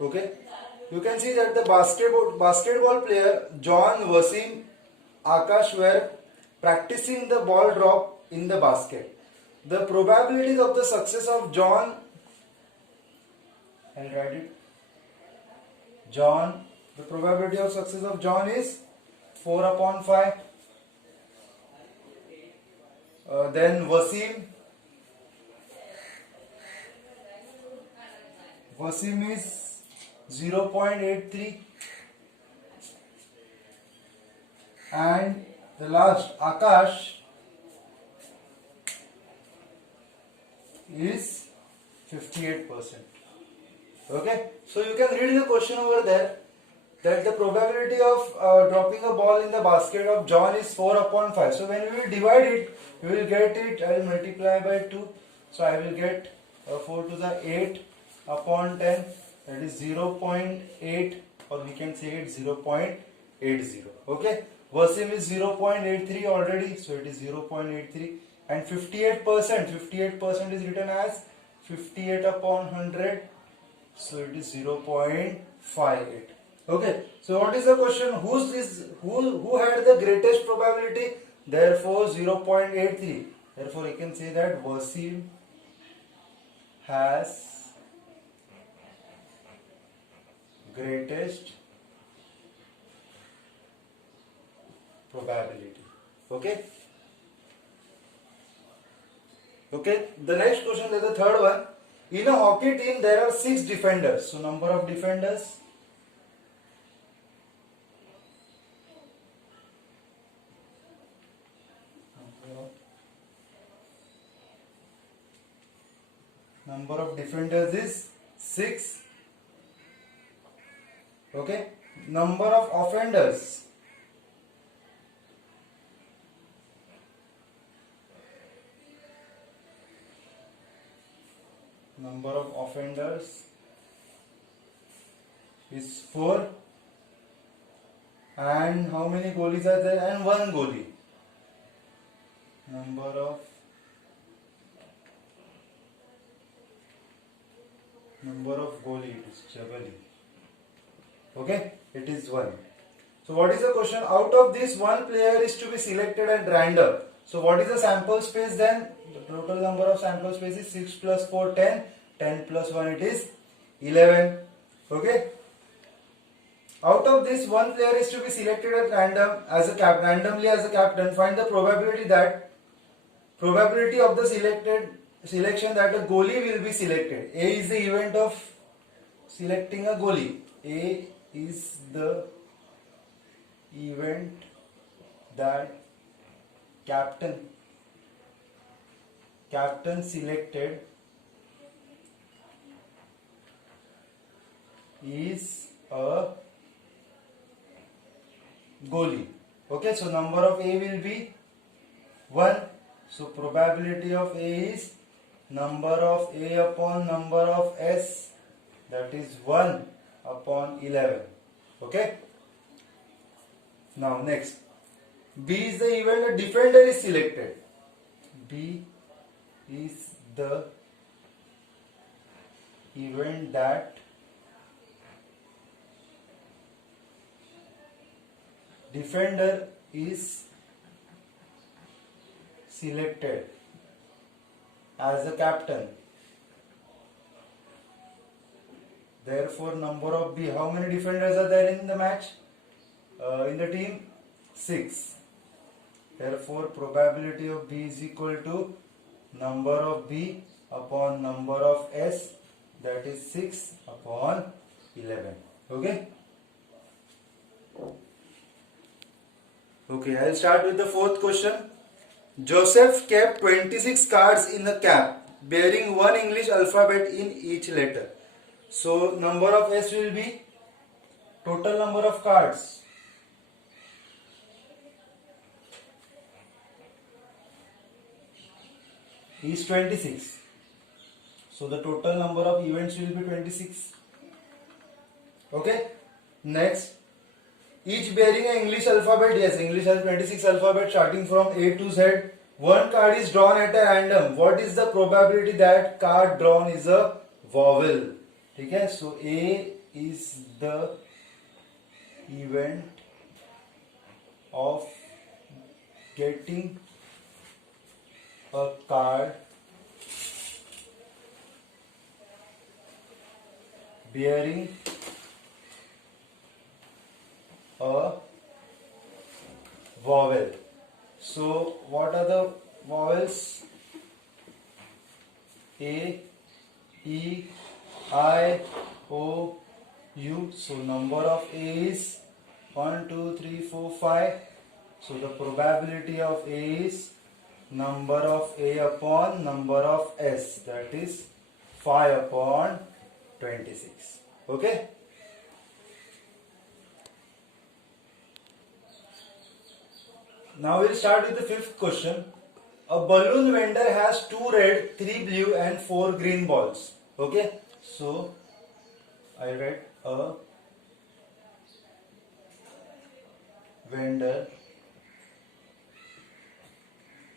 Okay, you can see that the basketball player John, Wasim, Akash were practicing the ball drop in the basket. The probabilities of the success of John, I'll write it. John, the probability of success of John is 4 upon 5. Then Wasim is 0.83, and the last Akash is 58%. Okay, so you can read the question over there that the probability of dropping a ball in the basket of John is 4 upon 5. So when we will divide it, we will get it, I will multiply by 2. So I will get 4 to the 8 upon 10, that is 0.8, or we can say it 0.80. Okay, Wasim is 0.83 already, so it is 0.83, and 58% is written as 58 upon 100, so it is 0.58. Okay, so what is the question? Who had the greatest probability? Therefore 0.83. Therefore you can say that Wasim has greatest probability. Okay. Okay, the next question is the third one. In a hockey team there are 6 defenders. So number of defenders, is 6. Okay, number of offenders, is 4, and how many goalies are there? And one goalie. Number of goalie, it is Chabali. Okay, it is 1. So what is the question? Out of this, one player is to be selected at random. So what is the sample space then? The total number of sample space is 6 plus 4, 10. 10 plus 1, it is 11. Okay. Out of this, one player is to be selected at random randomly as a captain. Find the probability of the selection that a goalie will be selected. A is the event of selecting a goalie. A is the event that captain selected is a goalie. Okay, so number of A will be 1. So probability of A is number of A upon number of S, that is 1 upon 11. Okay. Now next, B is the event a defender is selected. B is the event that defender is selected as a captain. Therefore number of B, how many defenders are there in the match? In the team? 6. Therefore probability of B is equal to number of B upon number of S, that is 6 upon 11. Okay. Okay, I'll start with the fourth question. Joseph kept 26 cards in a cap bearing one English alphabet in each letter. So number of S will be total number of cards. Is 26. So the total number of events will be 26. Okay. Next, each bearing an English alphabet. Yes, English has 26 alphabets starting from A to Z. One card is drawn at a random. What is the probability that card drawn is a vowel? ठीक है. So A is the event of getting a card bearing a vowel. So what are the vowels? A, E, I, O, U. So number of A is 1, 2, 3, 4, 5. So the probability of A is number of A upon number of S, that is 5 upon 26. Okay. Now we'll start with the fifth question. A balloon vendor has 2 red, 3 blue and 4 green balls. Okay. So I write a vendor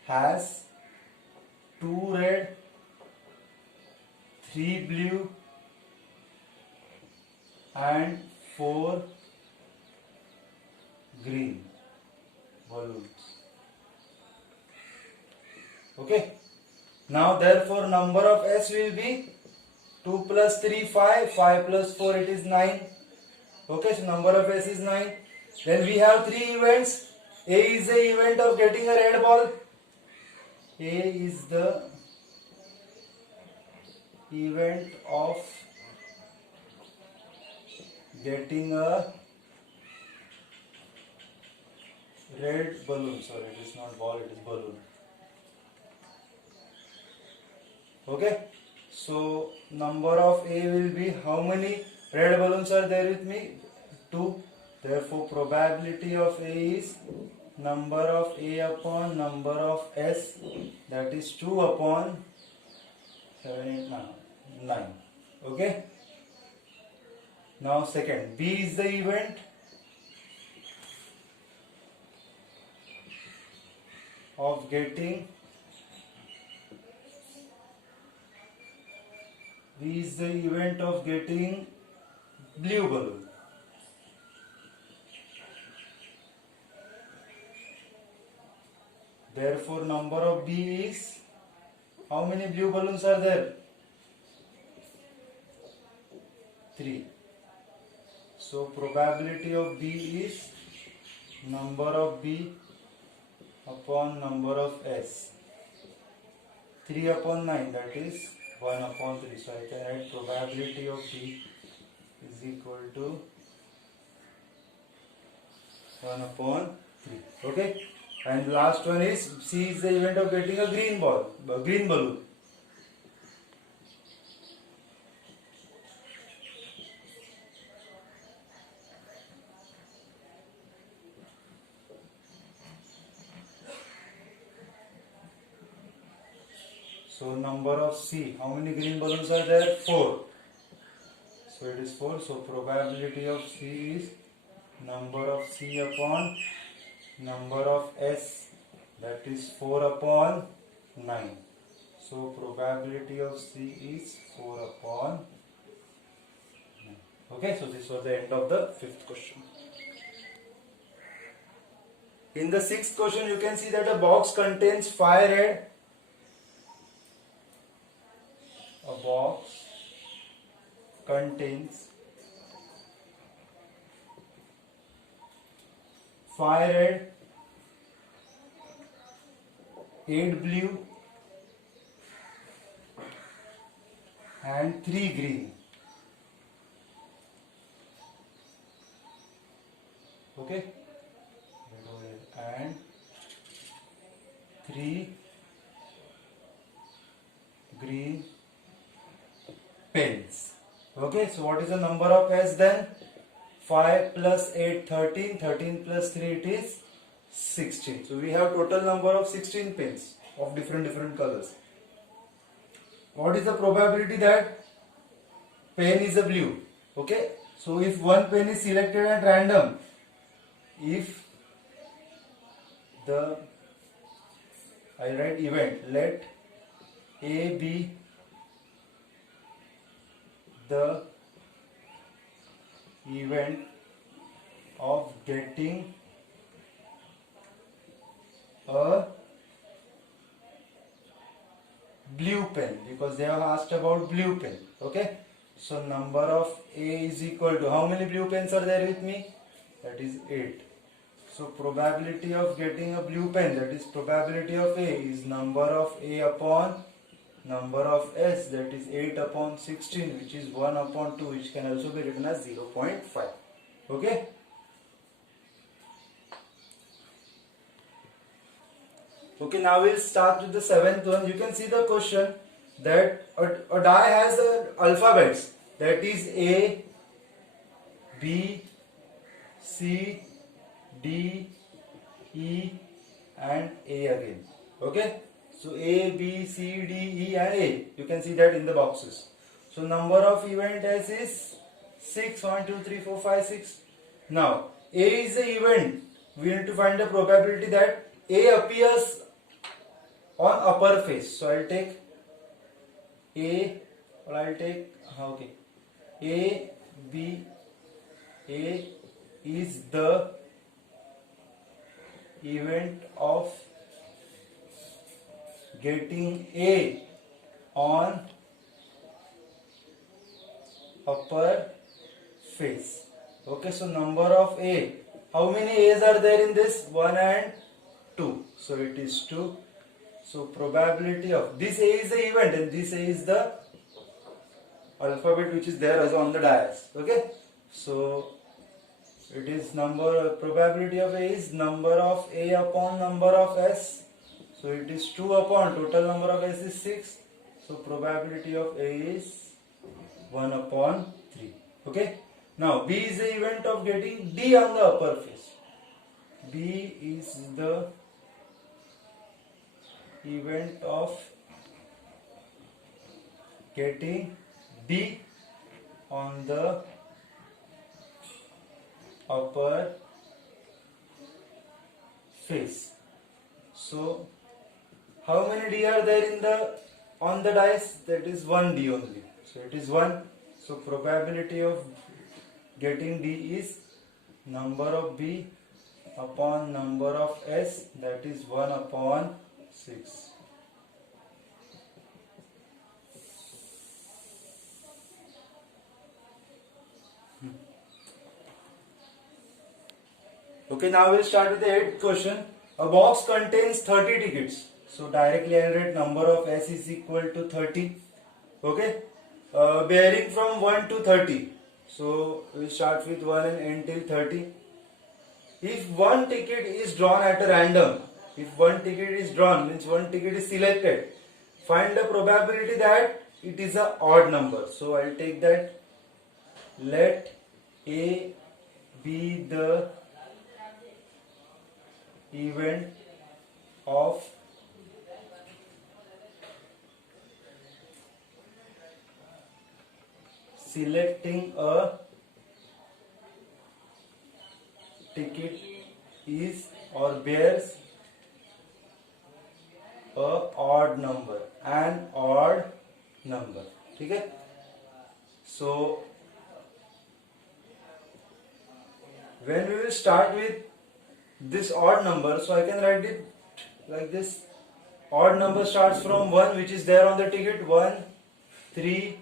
has 2 red, 3 blue and 4 green balloons. Okay. Now therefore number of S will be 2 plus 3 5, 5 plus 4 it is 9. Okay, so number of S is 9. Then we have 3 events. A is the event of getting a red ball. A is the event of getting a red balloon. Sorry, it is not ball, it is balloon. Okay, so number of A will be, how many red balloons are there with me? 2. Therefore probability of A is number of A upon number of S, that is 2 upon 7, 8, 9. Okay. Now second, B is the event of getting, B is the event of getting blue balloon. Therefore number of B is, how many blue balloons are there? 3. So probability of B is number of B upon number of S. 3 upon 9, that is 1 upon 3. So I can write probability of B is equal to 1 upon 3. Okay. And the last one is, C is the event of getting a green balloon. So number of C, how many green balloons are there? 4. So it is 4. So probability of C is number of C upon number of S, that is 4 upon 9. So probability of C is 4 upon 9. Okay, so this was the end of the fifth question. In the sixth question, you can see that a box contains 5 red. A box contains 5 red, 8 blue and 3 green. Okay, and 3 green pens. Okay, so what is the number of S then? 5 plus 8, 13, 13 plus 3, it is 16. So we have total number of 16 pens of different colors. What is the probability that pen is a blue? Okay, so if one pen is selected at random, if the, I write event, let A be the event of getting a blue pen, because they have asked about blue pen. Okay, so number of A is equal to, how many blue pens are there with me? That is 8. So probability of getting a blue pen, that is probability of A, is number of A upon number of S, that is 8 upon 16, which is 1 upon 2, which can also be written as 0.5. Okay. Okay, now we'll start with the 7th one. You can see the question that a die has the alphabets, that is A, B, C, D, E and A again. Okay, so A, B, C, D, E and A. You can see that in the boxes. So number of event S is 6. 1, 2, 3, 4, 5, 6. Now A is the event. We need to find the probability that A appears on upper face. So I'll take A, or I'll take, okay, A, B, A is the event of getting A on upper face. Okay, so number of A, how many A's are there in this? 1 and 2. So it is 2. So probability of this A is the event and this A is the alphabet which is there as on the dias. Okay, so it is probability of A is number of A upon number of S. So it is 2 upon total number of S is 6. So probability of A is 1 upon 3. Okay. Now B is the event of getting D on the upper face. B is the event of getting D on the upper face. So how many D are there in the on the dice? That is 1 D only. So it is 1. So probability of getting D is number of B upon number of S, that is 1 upon 6. Okay, now we'll start with the 8th question. A box contains 30 tickets. So directly I'll write number of S is equal to 30. Okay, bearing from 1 to 30. So we'll start with 1 and end till 30. If one ticket is drawn at a random, if one ticket is drawn, means one ticket is selected, find the probability that it is a odd number. So I'll take that, let A be the event of selecting a ticket is or bears a odd number, an odd number. Okay, so when we will start with this odd number, so I can write it like this. Odd number starts from 1, which is there on the ticket. 1, 3,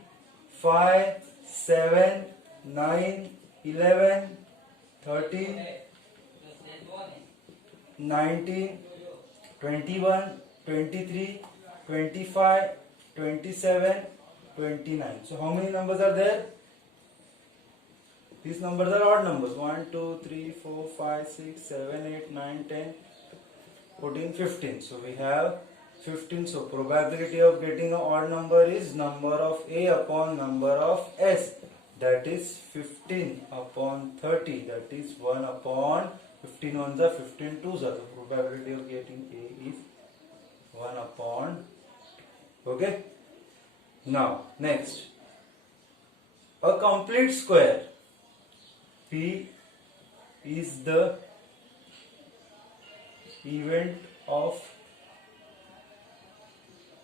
5, 7, 9, 11, 13, 19, 21, 23, 25, 27, 29. So how many numbers are there? These numbers are odd numbers. 1, 2, 3, 4, 5, 6, 7, 8, 9, 10, 14, 15. So we have 15. So probability of getting an odd number is number of A upon number of S. That is 15 upon 30. That is 1 upon 15 ones are 15 twos are. The probability of getting A is 1 upon. Okay. Now next, a complete square P is the event of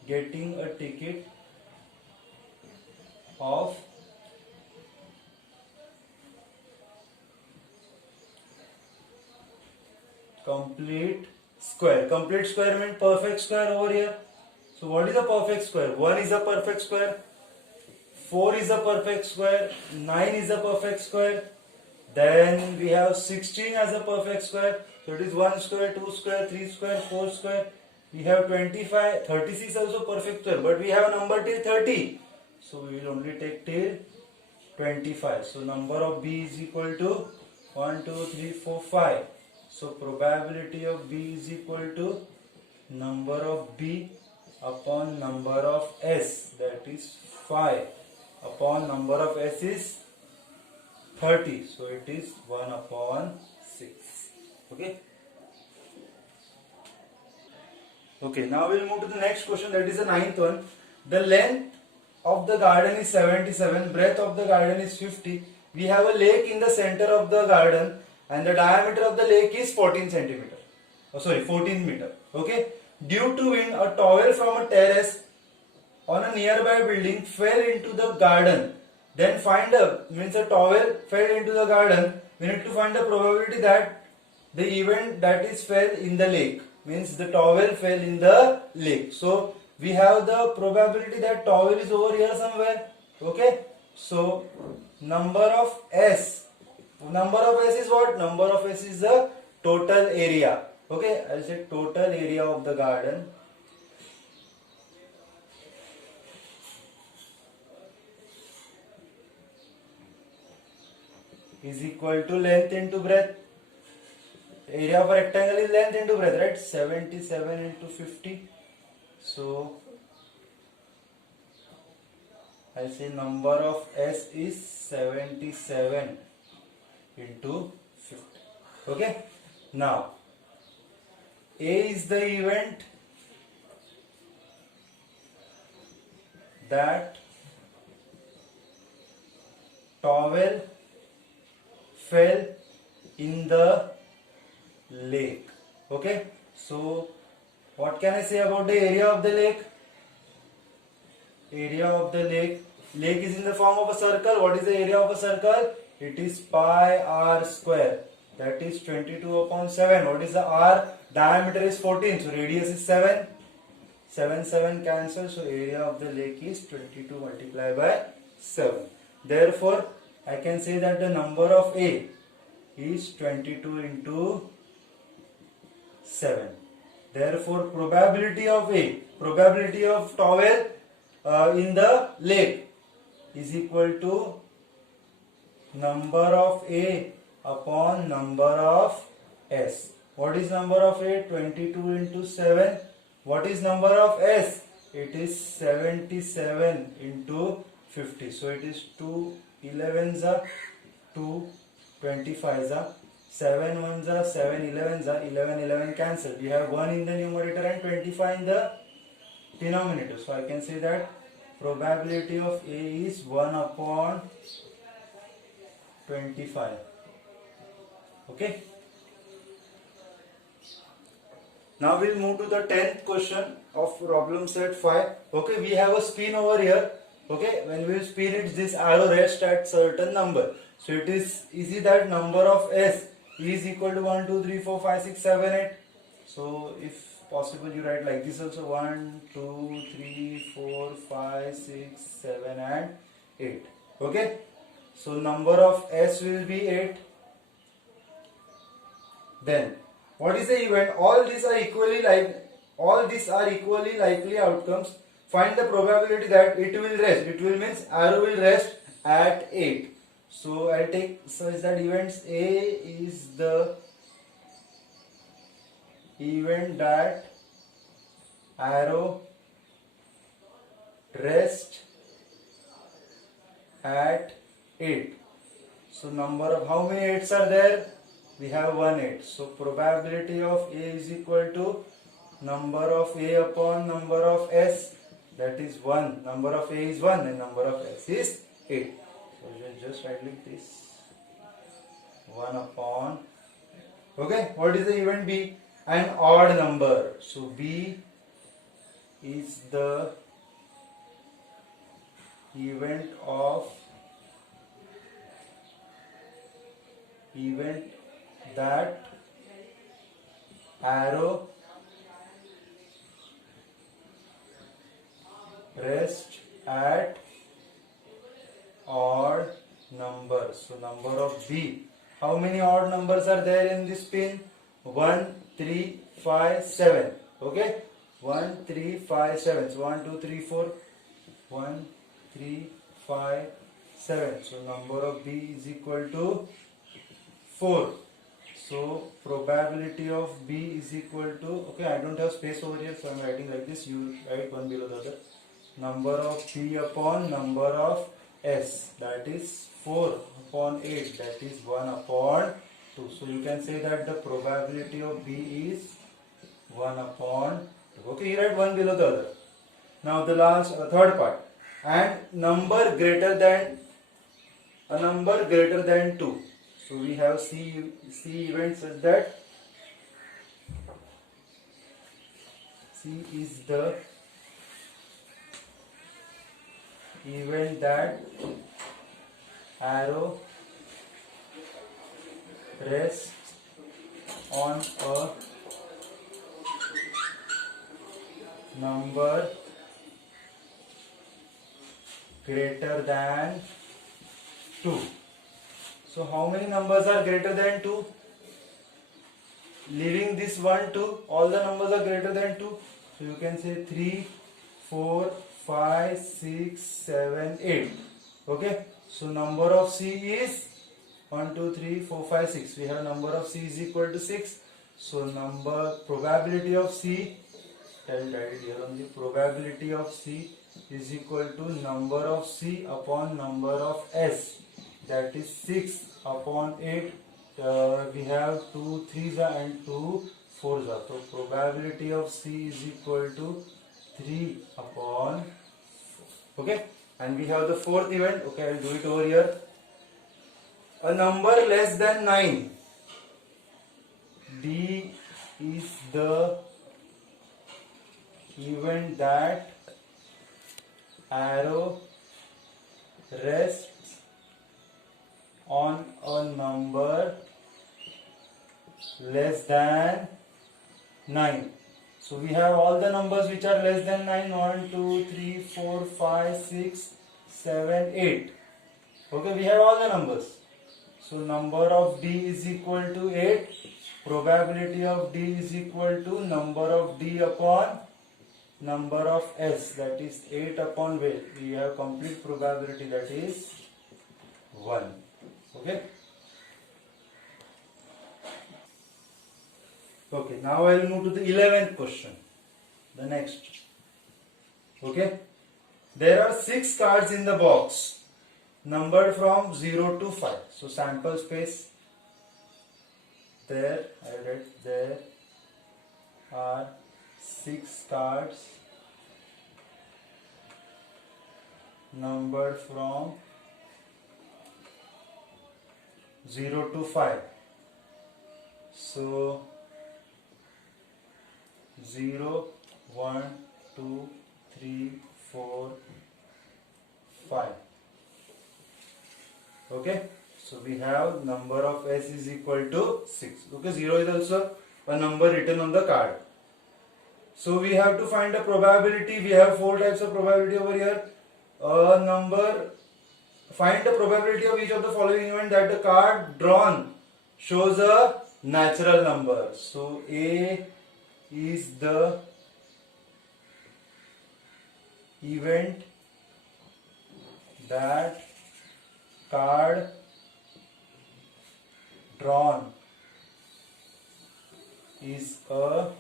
getting a ticket of complete square. Complete square means perfect square over here. So what is a perfect square? 1 is a perfect square, 4 is a perfect square, 9 is a perfect square, then we have 16 as a perfect square. So it is 1 square, 2 square, 3 square, 4 square. We have 25, 36 also perfect square, but we have a number till 30. So we will only take till 25. So number of B is equal to 1, 2, 3, 4, 5. So probability of B is equal to number of B upon number of S, that is 5, upon number of S is 30. So it is 1 upon 6. Okay. Okay, now we'll move to the next question, that is the ninth one. The length of the garden is 77, breadth of the garden is 50. We have a lake in the center of the garden and the diameter of the lake is 14 centimeter. Oh, sorry, 14 meter. Okay. Due to wind, a towel from a terrace on a nearby building fell into the garden. Then find means a towel fell into the garden. We need to find the probability that the event that is fell in the lake, means the towel fell in the lake. So we have the probability that towel is over here somewhere. Okay. So number of S. Number of S is what? Number of S is the total area. Okay. I'll say total area of the garden is equal to length into breadth. Area of a rectangle is length into breadth, right? 77 into 50. So I say number of S is 77 into 50. Okay. Now A is the event that towel fell in the lake. Okay. So what can I say about the area of the lake? Area of the lake. Lake is in the form of a circle. What is the area of a circle? It is pi r square. That is 22 upon 7. What is the r? Diameter is 14. So radius is 7. 7 cancel. So area of the lake is 22 multiplied by 7. Therefore, I can say that the number of A is 22 into 7. Therefore, probability of A, probability of towel in the lake is equal to number of A upon number of S. What is number of A? 22 into 7. What is number of S? It is 77 into 50. So it is 2 11s are 2 25s are 7 1s are 7 11s are 11 cancel. We have 1 in the numerator and 25 in the denominator. So I can say that probability of A is 1 upon 25. Okay. Now we'll move to the 10th question of problem set 5. Okay, we have a spin over here. Okay, when we spin it, this arrow rests at certain number. So it is easy that number of S is equal to 1, 2, 3, 4, 5, 6, 7, 8. So if possible you write like this also, 1, 2, 3, 4, 5, 6, 7 and 8. Okay. So number of S will be 8. Then what is the event? All these are equally likely outcomes. Find the probability that it will rest. It will means arrow will rest at 8. So I'll take such that events A is the event that arrow rest at 8. So number of how many 8s are there? We have 1 8. So probability of A is equal to number of A upon number of S, that is 1. Number of A is 1 and number of S is 8. So just write like this, 1 upon. Okay, what is the event B? An odd number. So B is the event that arrow rest at odd numbers. So number of B. How many odd numbers are there in this pin? 1, 3, 5, 7. Okay? 1, 3, 5, 7. So 1, 2, 3, 4. 1, 3, 5, 7. So number of B is equal to 4. So probability of B is equal to, okay, I don't have space over here, so I am writing like this. You write one below the other. Number of B upon number of S, that is 4 upon 8, that is 1 upon 2. So you can say that the probability of B is 1 upon 2. Okay, you write one below the other. Now the last third part. And number greater than a number greater than 2. So we have C events such that C is the event that arrow rests on a number greater than 2. So how many numbers are greater than 2? Leaving this 1, 2, all the numbers are greater than 2. So you can say 3, 4, 5, 6, 7, 8. Okay. So number of C is 1, 2, 3, 4, 5, 6. We have number of C is equal to 6. So probability of C, I will write it here only. Probability of C is equal to number of C upon number of S. That is 6 upon 8. We have 2 3s and 2 4s. So probability of C is equal to 3 upon 4. Okay. And we have the fourth event. Okay, I will do it over here. A number less than 9. D is the event that arrow rests on a number less than 9. So we have all the numbers which are less than 9. 1, 2, 3, 4, 5, 6, 7, 8. Okay, we have all the numbers. So number of D is equal to 8. Probability of D is equal to number of D upon number of S, that is 8 upon weight. We have complete probability, that is 1. Okay. Okay, now I will move to the 11th question. The next. Okay. There are 6 cards in the box, numbered from 0 to 5. So sample space. There, I read there are 6 cards numbered from 0 to 5. So 0, 1, 2, 3, 4, 5. Okay. So we have number of S is equal to 6. Okay. 0 is also a number written on the card. So we have to find the probability. We have 4 types of probability over here. Find the probability of each of the following event that the card drawn shows a natural number. So A is the event that card drawn is a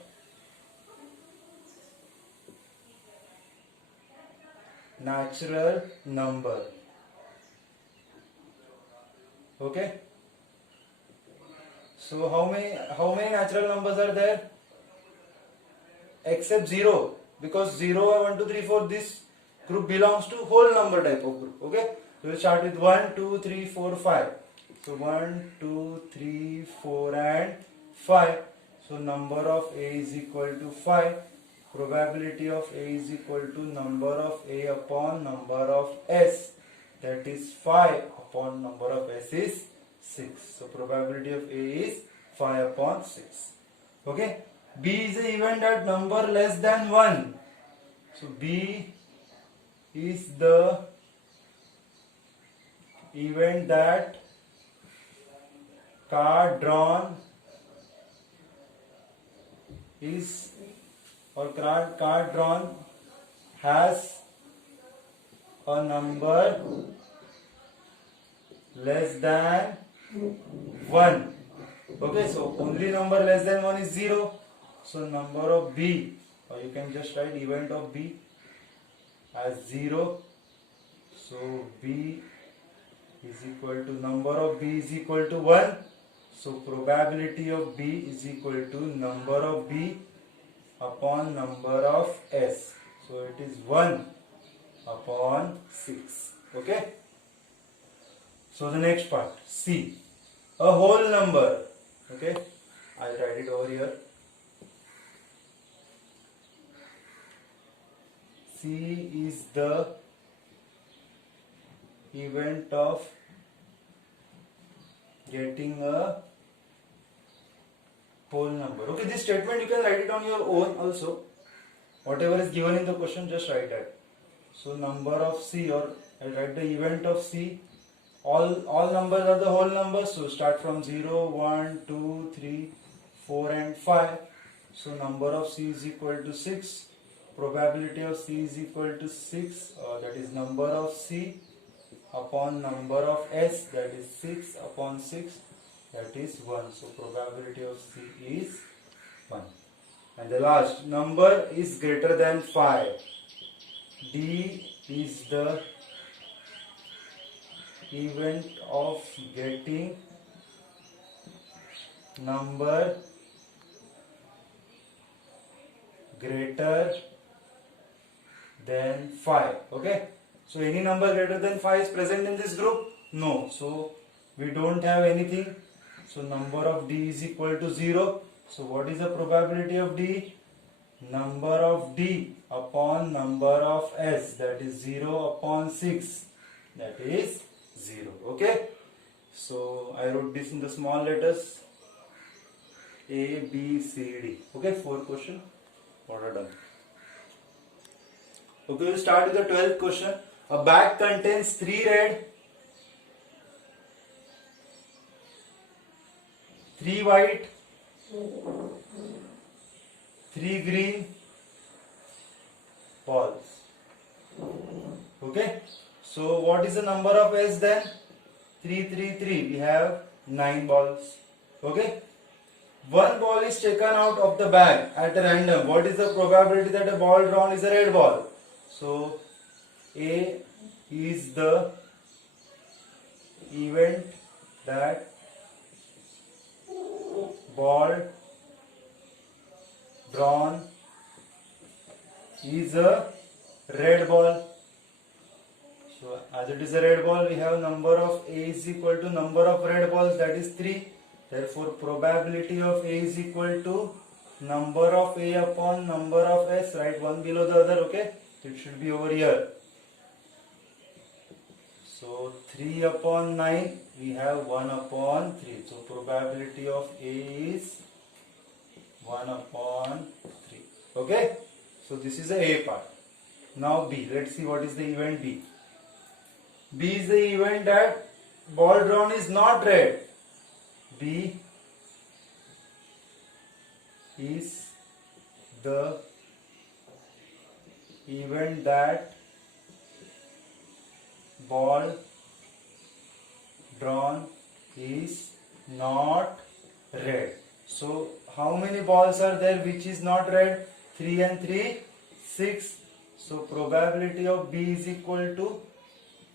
natural number. Okay. So how many natural numbers are there? Except 0, because 0, 1, 2, 3, 4, this group belongs to whole number type of group. Okay. So we'll start with 1, 2, 3, 4, 5. So 1, 2, 3, 4 and 5. So number of A is equal to 5. Probability of A is equal to number of A upon number of S, that is 5 upon number of S is 6. So probability of A is 5 upon 6. Okay. B is the event at number less than 1. So B is the event that card drawn is or card drawn has a number less than 1. Okay, so only number less than 1 is 0. So number of B, or you can just write event of B as 0. So B is equal to number of B is equal to 1. So probability of B is equal to number of B upon number of S. So it is 1 upon 6. Okay. So the next part, C, a whole number. Okay, I'll write it over here. C is the event of getting a whole number. Okay, this statement you can write it on your own also. Whatever is given in the question, just write that. So number of C, or I'll write the event of C. All numbers are the whole numbers. So start from 0, 1, 2, 3, 4 and 5. So number of C is equal to 6. Probability of C is equal to 6. That is number of C upon number of S, that is 6 upon 6, that is 1. So probability of C is 1. And the last, number is greater than 5. D is the event of getting number greater than 5. Okay, so any number greater than 5 is present in this group? No, so we don't have anything. So number of D is equal to 0. So what is the probability of D? Number of D upon number of S, that is 0 upon 6, that is 0. Okay, so I wrote this in the small letters, A, B, C, D. Okay, 4 questions. Order done. Okay, we'll start with the 12th question. A bag contains 3 red, 3 white, 3 green balls. Okay, so what is the number of S then? 3, 3, 3. We have 9 balls. Okay, one ball is taken out of the bag at random. What is the probability that a ball drawn is a red ball? So A is the event that ball drawn is a red ball. So as it is a red ball, we have number of A is equal to number of red balls, that is 3. Therefore probability of A is equal to number of A upon number of S. Write one below the other. Okay, it should be over here. So 3 upon 9, we have 1 upon 3. So probability of A is 1 upon 3. Okay, so this is the A part. Now B, let's see what is the event B. B is the event that ball drawn is not red. B is the event that ball drawn is not red. So how many balls are there which is not red? 3 and 3, 6. So probability of B is equal to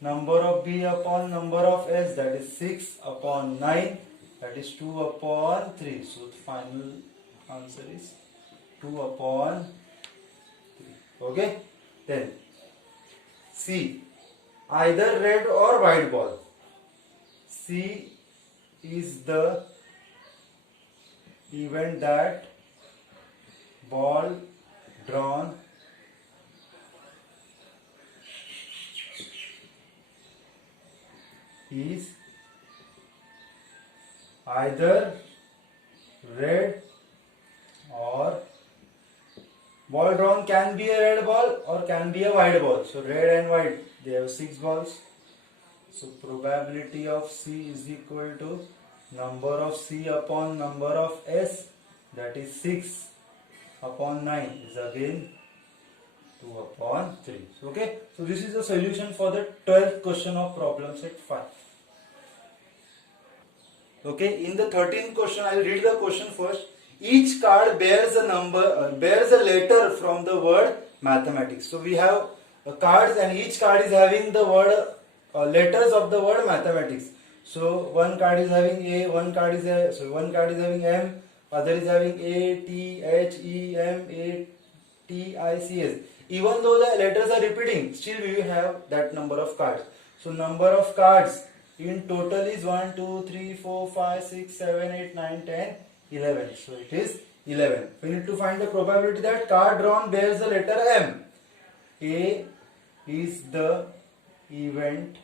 number of B upon number of S, that is 6 upon 9, that is 2 upon 3. So the final answer is 2 upon 3. Okay, then C, either red or white ball. C is the event that ball drawn is either red or ball drawn can be a red ball or can be a white ball. So red and white, they have 6 balls. So probability of C is equal to number of C upon number of S, that is 6 upon 9 is again 2 upon 3. Okay, so this is the solution for the 12th question of problem set 5. Okay, in the 13th question, I will read the question first. Each card bears a letter from the word mathematics. So we have cards, and each card is having the word letters of the word mathematics. So one card is having A, one card is having M, other is having A, T, H, E, M, A, T, I, C, S. Even though the letters are repeating, still we have that number of cards. So number of cards in total is 1, 2, 3, 4, 5, 6, 7, 8, 9, 10, 11. So it is 11. We need to find the probability that card drawn bears the letter M. A is the event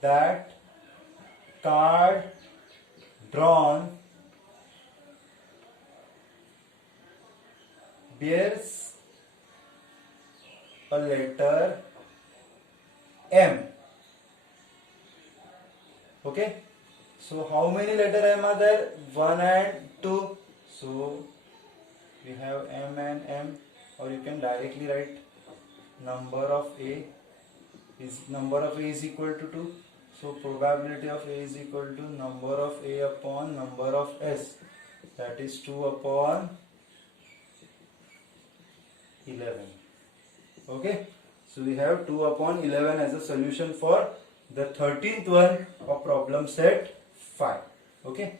that card drawn bears a letter M. Okay, so how many letter M are there? 1 and 2. So we have M and M, or you can directly write number of A is equal to 2. So probability of A is equal to number of A upon number of S, that is 2 upon 11. Okay, so we have 2 upon 11 as a solution for the 13th one of problem set 5. Okay.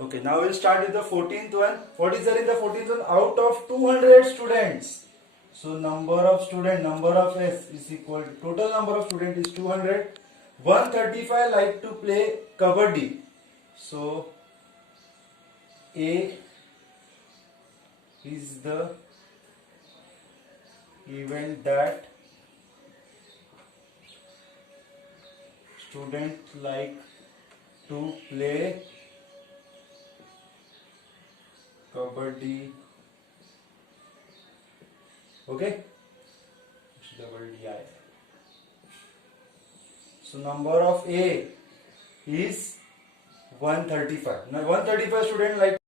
Okay, now we'll start with the 14th one. What is there in the 14th one? Out of 200 students, so number of student, number of S is equal to total number of student is 200. 135 like to play kabaddi. So A is the event that student like to play kabaddi. Okay, double DI. So number of A is 135. Now 135 student like.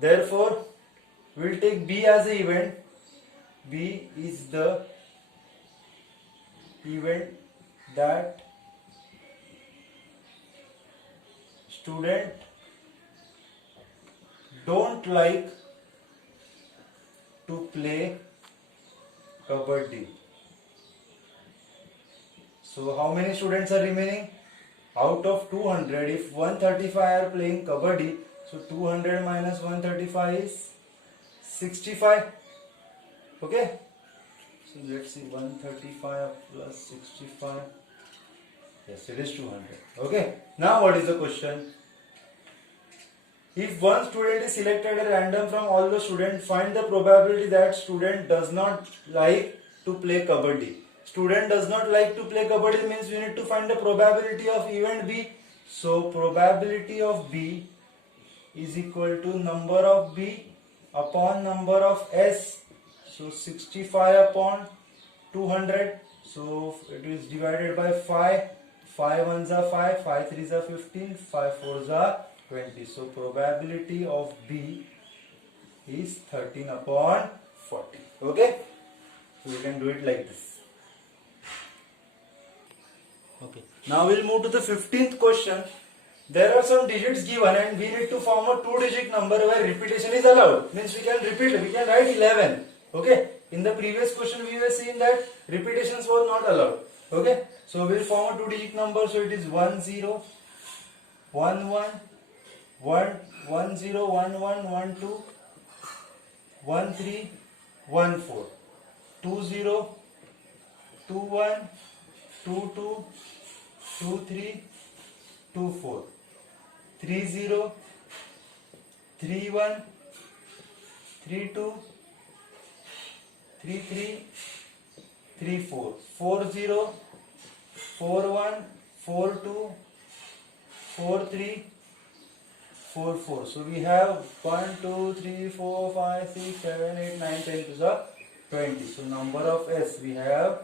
Therefore, we will take B as the event. B is the event that student don't like to play kabaddi. So how many students are remaining? Out of 200, if 135 are playing kabaddi, so 200 minus 135 is 65. Okay, so let's see, 135 plus 65. Yes, it is 200. Okay, now what is the question? If one student is selected at random from all the students, find the probability that student does not like to play kabaddi. Student does not like to play kabaddi means we need to find the probability of event B. So probability of B is equal to number of B upon number of S. So 65 upon 200. So it is divided by 5. 5 ones are 5, 5 threes are 15, 5 fours are 20. So probability of B is 13 upon 40. Okay, so we can do it like this. Okay, now we'll move to the 15th question. There are some digits given and we need to form a 2-digit number where repetition is allowed. Means we can repeat, we can write 11. Okay, in the previous question we were seeing that repetitions were not allowed. Okay, so we'll form a 2-digit number. So it is 10, 11, 10, 11, 12, 13, 14, 20, 21, 22, 23, 24, 30, 31, 32, 33, 34, 40, 41, 42, 43, 4, 4. So we have 1, 2, 3, 4, 5, 6, 7, 8, 9, 10 to the 20. So number of S we have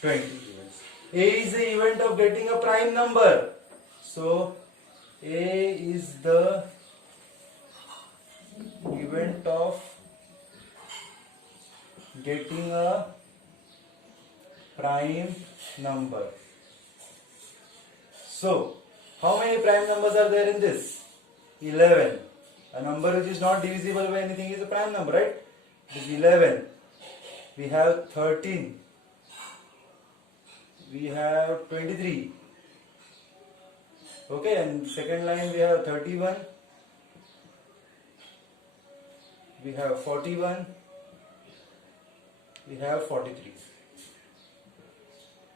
20 events. A is the event of getting a prime number. So A is the event of getting a prime number. So how many prime numbers are there in this? 11. A number which is not divisible by anything is a prime number, right? It is 11. We have 13. We have 23. Okay, and second line we have 31. We have 41. We have 43.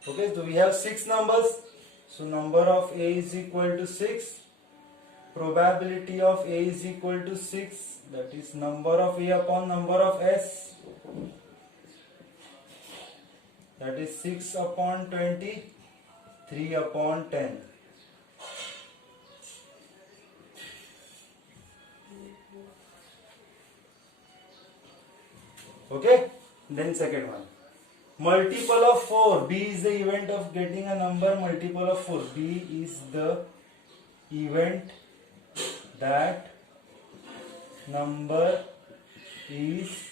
Okay, so we have 6 numbers. So number of A is equal to 6. Probability of A is equal to 6. That is number of A upon number of S. That is 6 upon 20. 3 upon 10. Okay, then second one. Multiple of 4. B is the event of getting a number multiple of 4. B is the event that number is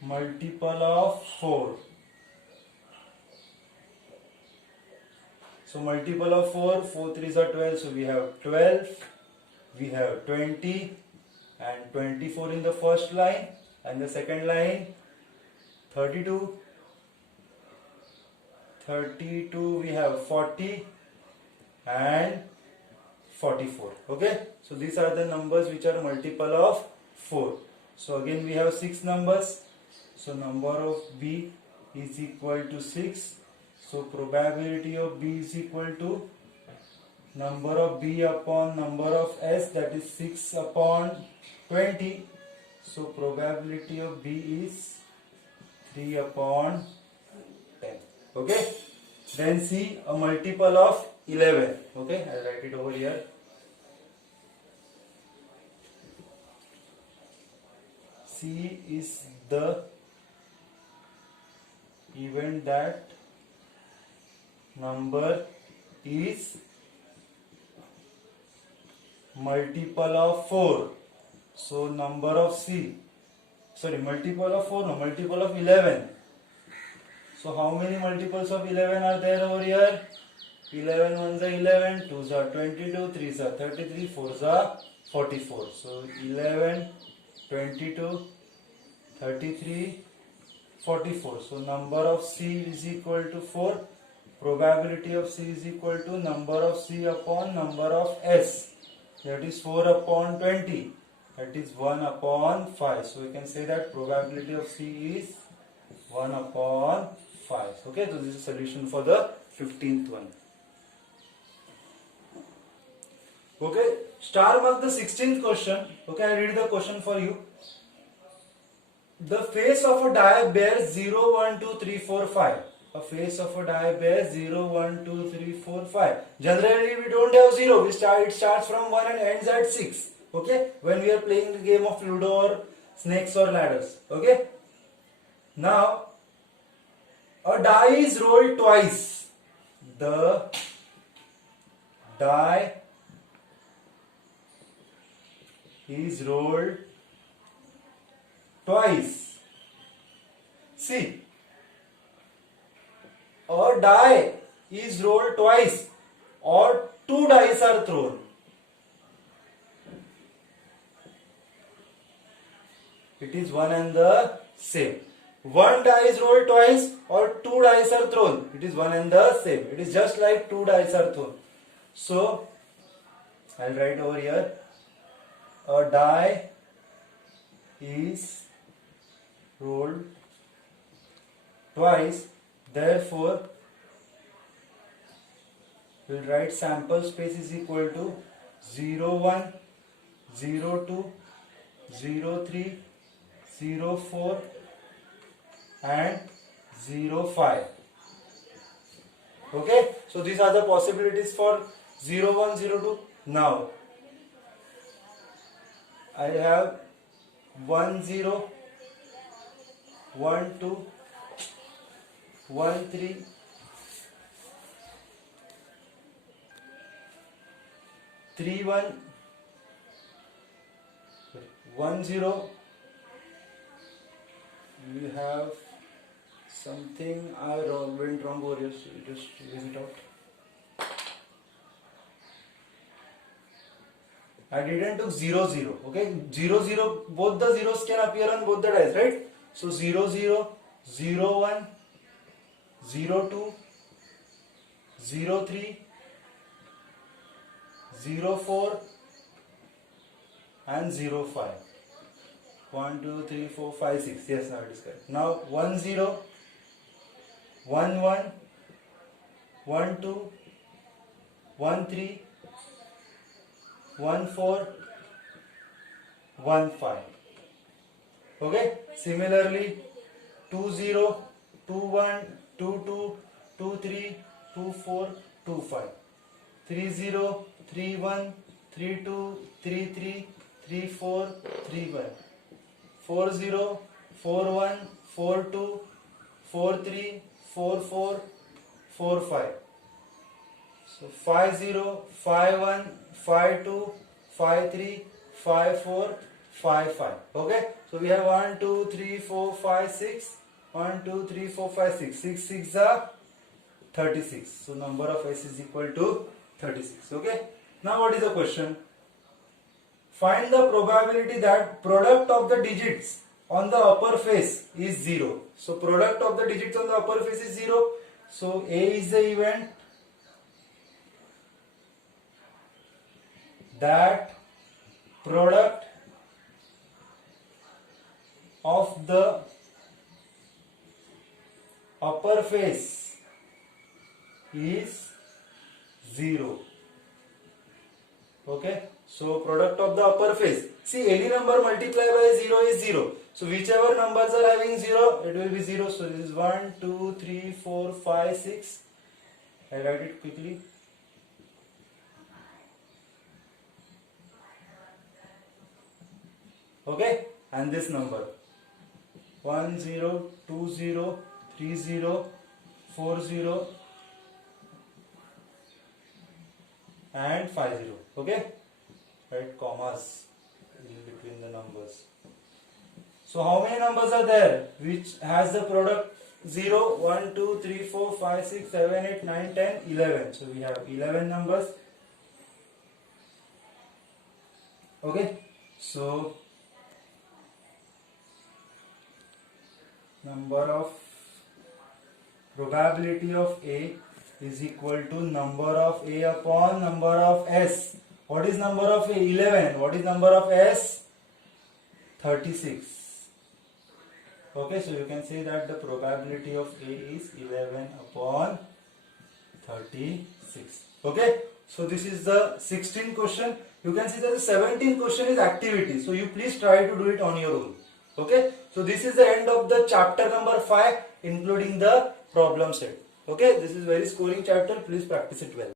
multiple of 4. So multiple of 4, 4 3s are 12, so we have 12, we have 20 and 24 in the first line, and the second line 32, 32 we have 40 and 44. Okay, so these are the numbers which are multiple of 4. So again we have 6 numbers, so number of B is equal to 6. So probability of B is equal to number of B upon number of S, that is 6 upon 20. So probability of B is 3 upon 10. Okay, then C, a multiple of 11. Okay, I'll write it over here. C is the event that number is multiple of 4. So number of C, sorry, multiple of 4, no, multiple of 11. So how many multiples of 11 are there over here? 11 ones are 11, 2s are 22, 3s are 33, 4s are 44. So 11, 22, 33, 44. So number of C is equal to 4. Probability of C is equal to number of C upon number of S. That is 4 upon 20. That is 1 upon 5. So we can say that probability of C is 1 upon 5. Okay, so this is solution for the 15th one. Okay, star mark the 16th question. Okay, I read the question for you. The face of a die bears 0, 1, 2, 3, 4, 5. A face of a die bears 0, 1, 2, 3, 4, 5. Generally we don't have 0. It starts from 1 and ends at 6. Okay, when we are playing the game of Ludo or snakes or ladders. Okay, now a die is rolled twice. The die is rolled twice. See, a die is rolled twice or 2 dice are thrown. It is one and the same. One die is rolled twice or 2 dice are thrown. It is one and the same. It is just like 2 dice are thrown. So, I'll write over here. A die is rolled twice. Therefore, we'll write sample space is equal to 0, 1, 0, 2, 0, 3, 0, 4 and 0, 5. Okay, so these are the possibilities for 0, 1, 0, 2. Now I have 1 0, 1 2, 1 3, 3 1, 1 0. We have something I went wrong over here, so you just erase it out. I didn't took 0 0. Okay, 0 0. Both the zeros can appear on both the dice, right? So 0 0, 0 1, 0 2, 0 3, 0 4, and 0 5. 1 2 3 4 5 6. Yes, now it is correct. Now 1 0, 1 1, 1 2, 1 3, 1 4, 1 5. Okay, similarly 2 0, 2 1, 2 2, 2 3, 2 4, 2 5, 3 0, 3 1, 3 2, 3 3, 3 4, 3 1, 4 0, 4 1, 4 2, 4 3, 4 4, 4 5. So 5 0, 5 1, 5 2, 5 3, 5 4, 5 5. Okay, so we have 1 2 3 4 5 6. 1 2 3 4 5 6. 6 6 are 36. So number of s is equal to 36. Okay, now what is the question? Find the probability that product of the digits on the upper face is 0. So product of the digits on the upper face is 0. So A is the event that product of the upper face is 0. Okay, so product of the upper face. See, any number multiplied by 0 is 0. So whichever numbers are having 0, it will be 0. So this is 1, 2, 3, 4, 5, 6. I write it quickly. Okay, and this number 1 0, 2 0, 3 0, 4 0, and 5 0. Okay, write commas in between the numbers. So how many numbers are there which has the product 0, 1, 2, 3, 4, 5, 6, 7, 8, 9, 10, 11. So we have 11 numbers. Okay, so number of probability of A is equal to number of A upon number of S. What is number of A? 11. What is number of S? 36. Okay, so you can say that the probability of A is 11 upon 36. Okay, so this is the 16th question. You can see that the 17th question is activity. So you please try to do it on your own. Okay, so this is the end of the chapter number 5, including the problem set. Okay, this is very scoring chapter. Please practice it well.